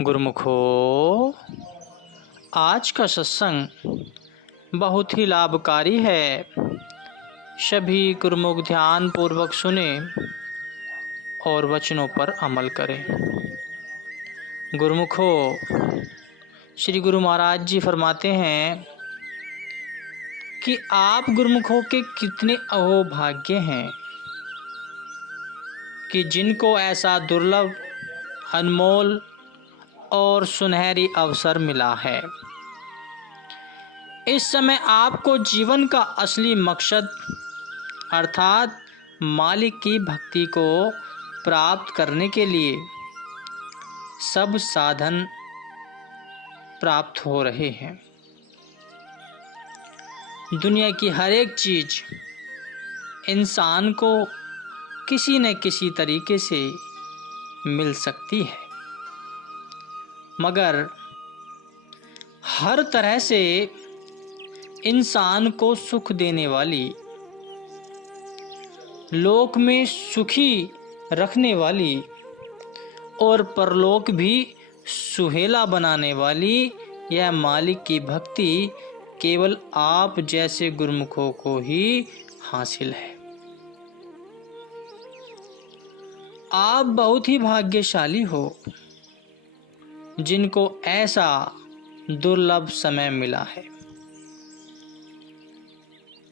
गुरुमुखो, आज का सत्संग बहुत ही लाभकारी है। सभी गुरुमुख ध्यान पूर्वक सुने और वचनों पर अमल करें। गुरुमुखो, श्री गुरु महाराज जी फरमाते हैं कि आप गुरुमुखों के कितने अहोभाग्य हैं कि जिनको ऐसा दुर्लभ, अनमोल और सुनहरी अवसर मिला है। इस समय आपको जीवन का असली मकसद अर्थात मालिक की भक्ति को प्राप्त करने के लिए सब साधन प्राप्त हो रहे हैं। दुनिया की हर एक चीज इंसान को किसी न किसी तरीके से मिल सकती है, मगर हर तरह से इंसान को सुख देने वाली, लोक में सुखी रखने वाली और परलोक भी सुहेला बनाने वाली यह मालिक की भक्ति केवल आप जैसे गुरुमुखों को ही हासिल है। आप बहुत ही भाग्यशाली हो जिनको ऐसा दुर्लभ समय मिला है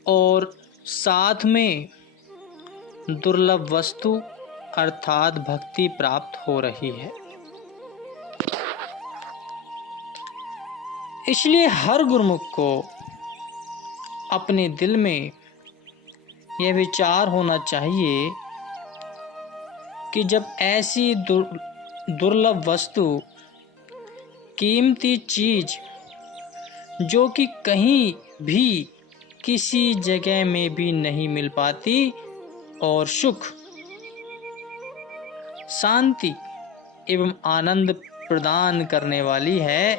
और साथ में दुर्लभ वस्तु अर्थात भक्ति प्राप्त हो रही है। इसलिए हर गुरुमुख को अपने दिल में यह विचार होना चाहिए कि जब ऐसी दुर्लभ वस्तु, कीमती चीज जो कि कहीं भी किसी जगह में भी नहीं मिल पाती और सुख, शांति एवं आनंद प्रदान करने वाली है,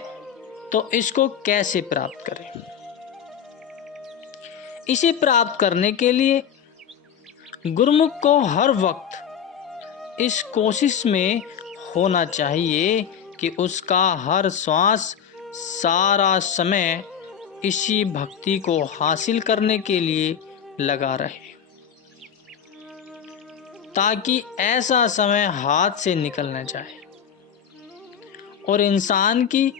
तो इसको कैसे प्राप्त करें। इसे प्राप्त करने के लिए गुरुमुख को हर वक्त इस कोशिश में होना चाहिए कि उसका हर श्वास, सारा समय इसी भक्ति को हासिल करने के लिए लगा रहे, ताकि ऐसा समय हाथ से निकल न जाए और इंसान की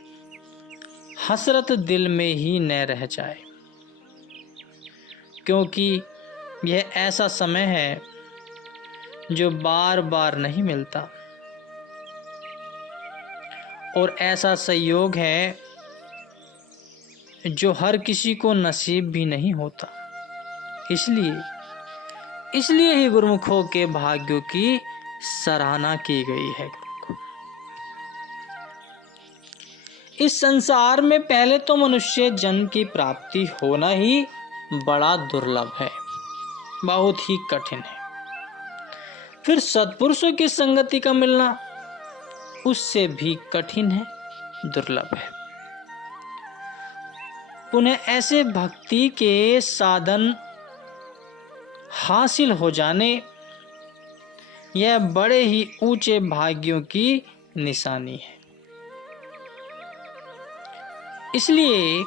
हसरत दिल में ही न रह जाए, क्योंकि यह ऐसा समय है जो बार बार नहीं मिलता और ऐसा संयोग है जो हर किसी को नसीब भी नहीं होता। इसलिए ही गुरुमुखों के भाग्यों की सराहना की गई है। इस संसार में पहले तो मनुष्य जन्म की प्राप्ति होना ही बड़ा दुर्लभ है, बहुत ही कठिन है। फिर सत्पुरुषों की संगति का मिलना उससे भी कठिन है, दुर्लभ है। पुनः ऐसे भक्ति के साधन हासिल हो जाने, यह बड़े ही ऊंचे भाग्यों की निशानी है। इसलिए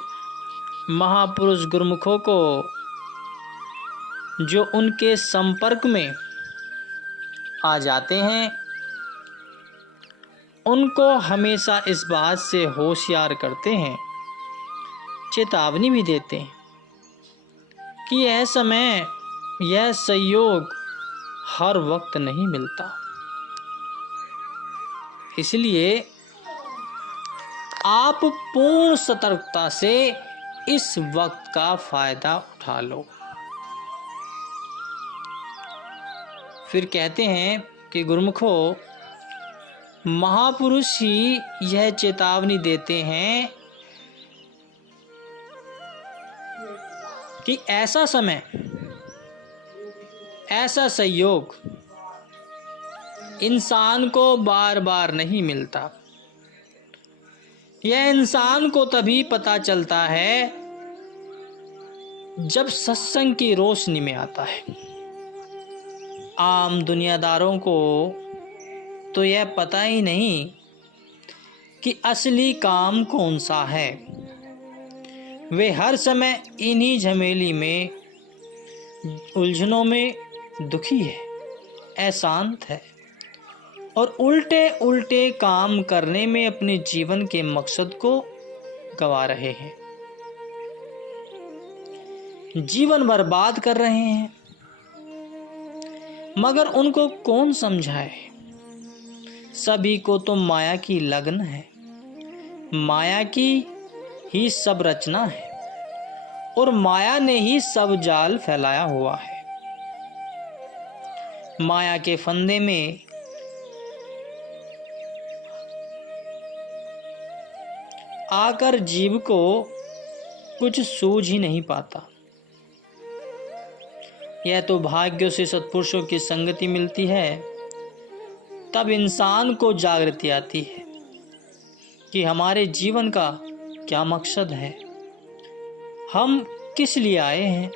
महापुरुष गुरुमुखों को जो उनके संपर्क में आ जाते हैं, उनको हमेशा इस बात से होशियार करते हैं, चेतावनी भी देते हैं कि यह समय, यह संयोग हर वक्त नहीं मिलता। इसलिए आप पूर्ण सतर्कता से इस वक्त का फायदा उठा लो। फिर कहते हैं कि गुरुमुखो, महापुरुष ही यह चेतावनी देते हैं कि ऐसा समय, ऐसा संयोग इंसान को बार बार नहीं मिलता। यह इंसान को तभी पता चलता है जब सत्संग की रोशनी में आता है। आम दुनियादारों को तो यह पता ही नहीं कि असली काम कौन सा है। वे हर समय इन्हीं झमेली में, उलझनों में दुखी है, अशांत है और उल्टे उल्टे काम करने में अपने जीवन के मकसद को गवा रहे हैं, जीवन बर्बाद कर रहे हैं। मगर उनको कौन समझाए? सभी को तो माया की लगन है, माया की ही सब रचना है और माया ने ही सब जाल फैलाया हुआ है। माया के फंदे में आकर जीव को कुछ सूझ ही नहीं पाता। यह तो भाग्यों से सत्पुरुषों की संगति मिलती है, तब इंसान को जागृति आती है कि हमारे जीवन का क्या मकसद है, हम किस लिए आए हैं।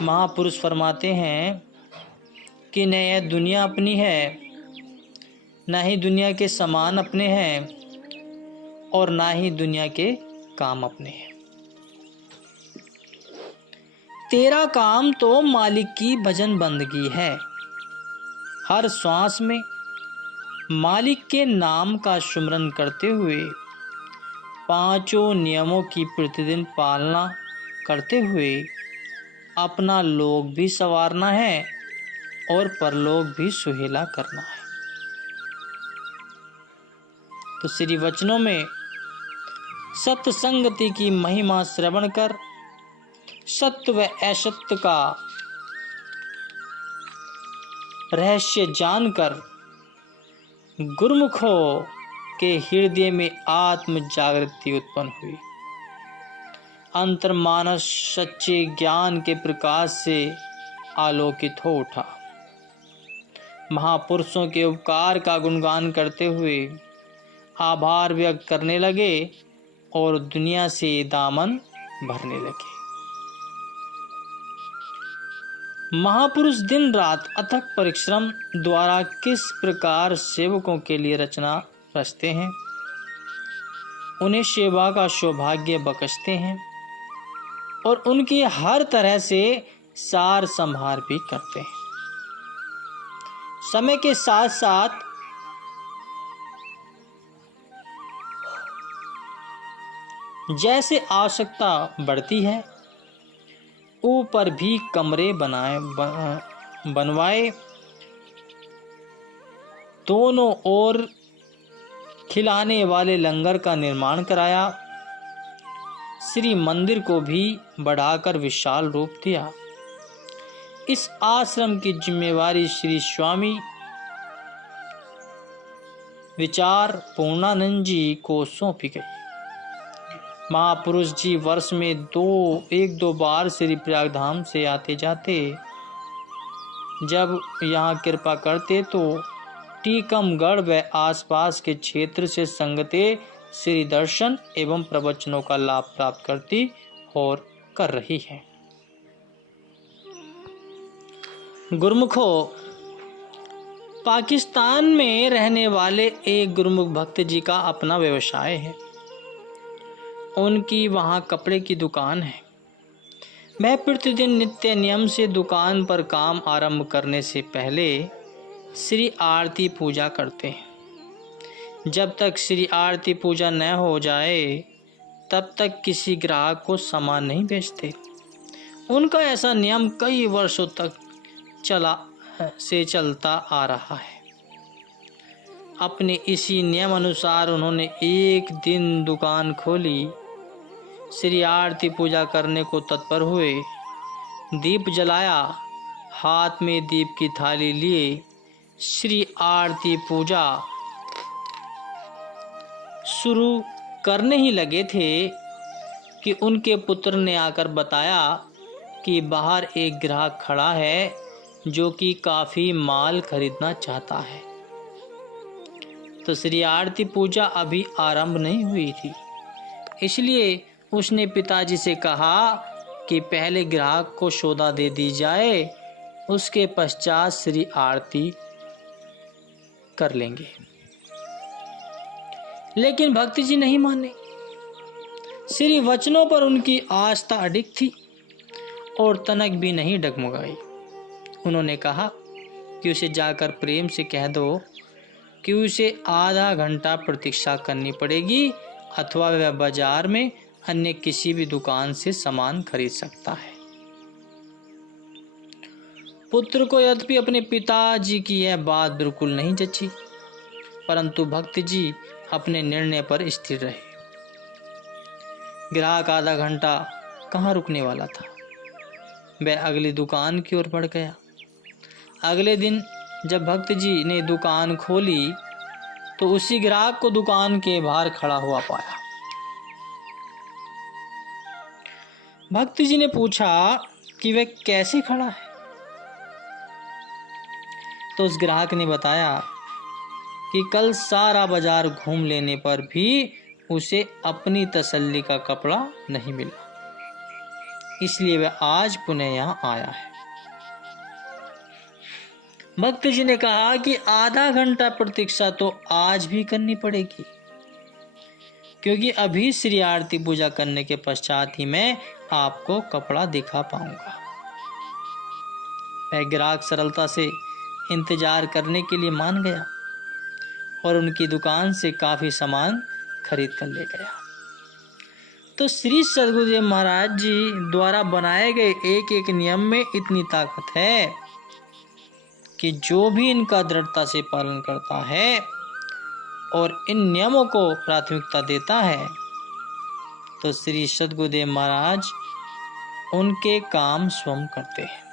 महापुरुष फरमाते हैं कि न यह दुनिया अपनी है, न ही दुनिया के सामान अपने हैं और ना ही दुनिया के काम अपने हैं। तेरा काम तो मालिक की भजन बंदगी है। हर श्वास में मालिक के नाम का सुमरन करते हुए, पांचों नियमों की प्रतिदिन पालना करते हुए अपना लोक भी संवारना है और परलोक भी सुहेला करना है। तो श्री वचनों में सत्संगति की महिमा श्रवण कर सत्य व असत्य का रहस्य जानकर गुरुमुखों के हृदय में आत्म जागृति उत्पन्न हुई। अंतर्मानस सच्चे ज्ञान के प्रकाश से आलोकित हो उठा। महापुरुषों के उपकार का गुणगान करते हुए आभार व्यक्त करने लगे और दुनिया से दामन भरने लगे। महापुरुष दिन रात अथक परिश्रम द्वारा किस प्रकार सेवकों के लिए रचना रचते हैं, उन्हें सेवा का सौभाग्य बख्शते हैं और उनकी हर तरह से सार संभार भी करते हैं। समय के साथ साथ जैसे आवश्यकता बढ़ती है, ऊपर भी कमरे बनवाए, दोनों ओर खिलाने वाले लंगर का निर्माण कराया, श्री मंदिर को भी बढ़ाकर विशाल रूप दिया। इस आश्रम की जिम्मेवारी श्री स्वामी विचार पूर्णानंद जी को सौंपी गई। महापुरुष जी वर्ष में एक दो बार श्री प्रयाग धाम से आते जाते। जब यहाँ कृपा करते तो टीकमगढ़ व आसपास के क्षेत्र से संगतें श्री दर्शन एवं प्रवचनों का लाभ प्राप्त करती और कर रही है। गुरुमुखों, पाकिस्तान में रहने वाले एक गुरुमुख भक्त जी का अपना व्यवसाय है। उनकी वहाँ कपड़े की दुकान है। वह प्रतिदिन नित्य नियम से दुकान पर काम आरंभ करने से पहले श्री आरती पूजा करते हैं। जब तक श्री आरती पूजा न हो जाए तब तक किसी ग्राहक को सामान नहीं बेचते। उनका ऐसा नियम कई वर्षों तक चलता आ रहा है। अपने इसी नियम अनुसार उन्होंने एक दिन दुकान खोली, श्री आरती पूजा करने को तत्पर हुए, दीप जलाया, हाथ में दीप की थाली लिए श्री आरती पूजा शुरू करने ही लगे थे कि उनके पुत्र ने आकर बताया कि बाहर एक ग्राहक खड़ा है जो कि काफ़ी माल खरीदना चाहता है। तो श्री आरती पूजा अभी आरंभ नहीं हुई थी, इसलिए उसने पिताजी से कहा कि पहले ग्राहक को सौदा दे दी जाए, उसके पश्चात श्री आरती कर लेंगे। लेकिन भक्त जी नहीं माने। श्री वचनों पर उनकी आस्था अडिग थी और तनक भी नहीं डगमगाई। उन्होंने कहा कि उसे जाकर प्रेम से कह दो कि उसे आधा घंटा प्रतीक्षा करनी पड़ेगी अथवा वह बाजार में अन्य किसी भी दुकान से सामान खरीद सकता है। पुत्र को यद्यपि अपने पिताजी की यह बात बिल्कुल नहीं जची, परंतु भक्त जी अपने निर्णय पर स्थिर रहे। ग्राहक आधा घंटा कहाँ रुकने वाला था, वह अगली दुकान की ओर बढ़ गया। अगले दिन जब भक्त जी ने दुकान खोली तो उसी ग्राहक को दुकान के बाहर खड़ा हुआ पाया। भक्त जी ने पूछा कि वह कैसे खड़ा है, तो उस ग्राहक ने बताया कि कल सारा बाजार घूम लेने पर भी उसे अपनी तसल्ली का कपड़ा नहीं मिला, इसलिए वह आज पुनः यहाँ आया है। भक्त जी ने कहा कि आधा घंटा प्रतीक्षा तो आज भी करनी पड़ेगी, क्योंकि अभी श्री आरती पूजा करने के पश्चात ही मैं आपको कपड़ा दिखा पाऊंगा। वह ग्राहक सरलता से इंतजार करने के लिए मान गया और उनकी दुकान से काफी सामान खरीद कर ले गया। तो श्री सद्गुरुदेव महाराज जी द्वारा बनाए गए एक एक नियम में इतनी ताकत है कि जो भी इनका दृढ़ता से पालन करता है और इन नियमों को प्राथमिकता देता है, तो श्री सद्गुरुदेव महाराज उनके काम स्वयं करते हैं।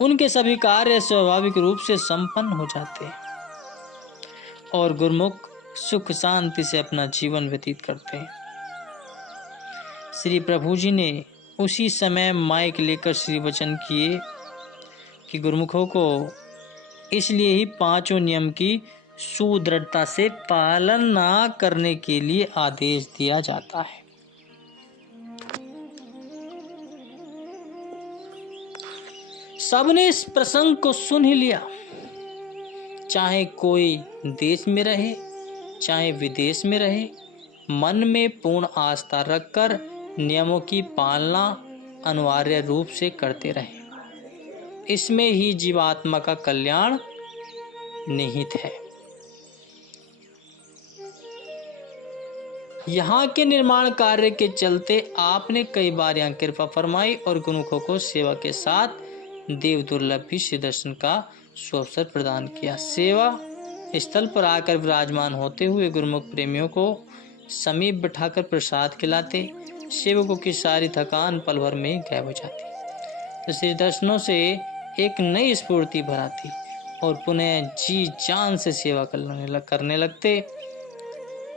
उनके सभी कार्य स्वाभाविक रूप से संपन्न हो जाते हैं और गुरुमुख सुख शांति से अपना जीवन व्यतीत करते हैं। श्री प्रभु जी ने उसी समय माइक लेकर श्री वचन किए कि गुरुमुखों को इसलिए ही पांचों नियम की सुदृढ़ता से पालन न करने के लिए आदेश दिया जाता है। सबने इस प्रसंग को सुन ही लिया, चाहे कोई देश में रहे चाहे विदेश में रहे, मन में पूर्ण आस्था रखकर नियमों की पालना अनिवार्य रूप से करते रहे। इसमें ही जीवात्मा का कल्याण निहित है। यहाँ के निर्माण कार्य के चलते आपने कई बार यहाँ कृपा फरमाई और गुरुमुखों को सेवा के साथ देव दुर्लभ भी श्री दर्शन का सुअवसर प्रदान किया। सेवा स्थल पर आकर विराजमान होते हुए गुरुमुख प्रेमियों को समीप बिठाकर प्रसाद खिलाते, सेवकों की सारी थकान पल भर में गायब हो जाती। तो श्री दर्शनों से एक नई स्फूर्ति भराती और पुनः जी जान से सेवा करने लगते।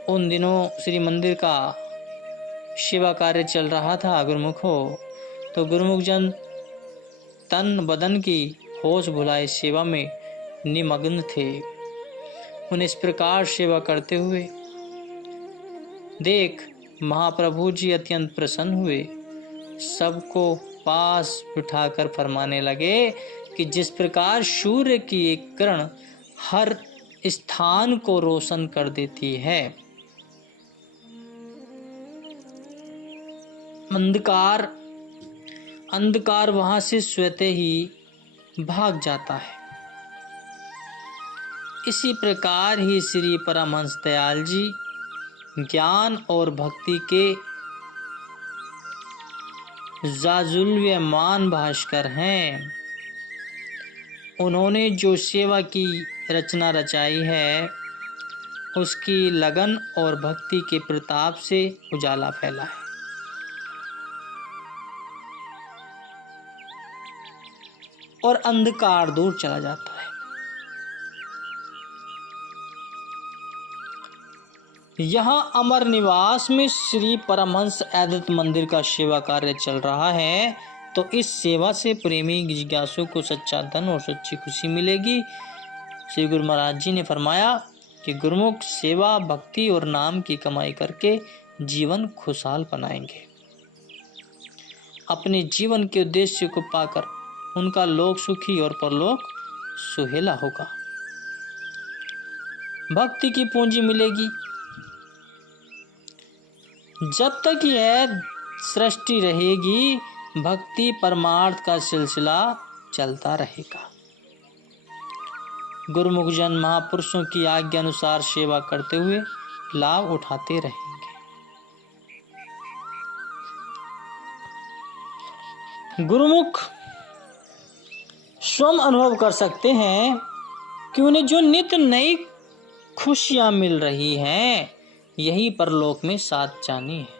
उन दिनों श्री मंदिर का सेवा कार्य चल रहा था गुरुमुखों, तो गुरुमुख जन तन बदन की होश भुलाए सेवा में निमग्न थे। उन्हें इस प्रकार सेवा करते हुए देख महाप्रभु जी अत्यंत प्रसन्न हुए। सबको पास बिठाकर फरमाने लगे कि जिस प्रकार सूर्य की एक किरण हर स्थान को रोशन कर देती है, अंधकार वहां से स्वतः ही भाग जाता है, इसी प्रकार ही श्री परमहंस दयाल जी ज्ञान और भक्ति के जाजुल्यमान भास्कर हैं। उन्होंने जो सेवा की रचना रचाई है, उसकी लगन और भक्ति के प्रताप से उजाला फैला है। और अंधकार दूर चला जाता है। यहाँ अमर निवास में श्री परमहंस अद्वैत मंदिर का सेवा कार्य चल रहा है, तो इस सेवा से प्रेमी जिज्ञासु को सच्चा धन और सच्ची खुशी मिलेगी। श्री गुरु महाराज जी ने फरमाया कि गुरुमुख सेवा भक्ति और नाम की कमाई करके जीवन खुशहाल बनाएंगे। अपने जीवन के उद्देश्य को पाकर उनका लोक सुखी और परलोक सुहेला होगा। भक्ति की पूंजी मिलेगी। जब तक यह सृष्टि रहेगी, भक्ति परमार्थ का सिलसिला चलता रहेगा। गुरुमुख जन महापुरुषों की आज्ञा अनुसार सेवा करते हुए लाभ उठाते रहेंगे। गुरुमुख स्वयं अनुभव कर सकते हैं कि उन्हें जो नित्य नई खुशियां मिल रही हैं, यही परलोक में साथ जानी है।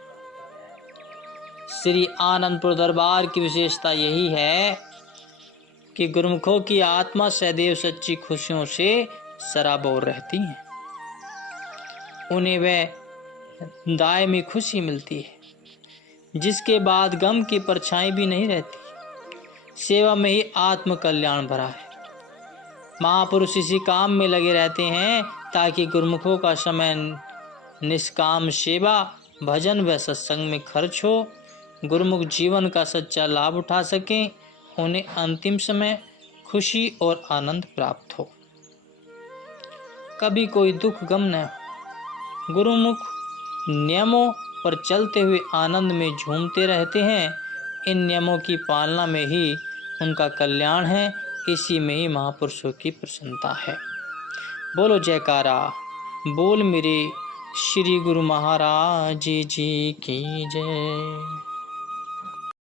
श्री आनंदपुर दरबार की विशेषता यही है कि गुरुमुखों की आत्मा सदैव सच्ची खुशियों से सराबोर रहती है। उन्हें वह दायमी खुशी मिलती है जिसके बाद गम की परछाई भी नहीं रहती। सेवा में ही आत्म कल्याण भरा है। महापुरुष इसी काम में लगे रहते हैं ताकि गुरुमुखों का समय निष्काम सेवा, भजन व सत्संग में खर्च हो। गुरुमुख जीवन का सच्चा लाभ उठा सकें, उन्हें अंतिम समय खुशी और आनंद प्राप्त हो, कभी कोई दुख गम न हो। गुरुमुख नियमों पर चलते हुए आनंद में झूमते रहते हैं। इन नियमों की पालना में ही उनका कल्याण है, इसी में ही महापुरुषों की प्रसन्नता है। बोलो जयकारा, बोल मेरे श्री गुरु महाराज जी की जय।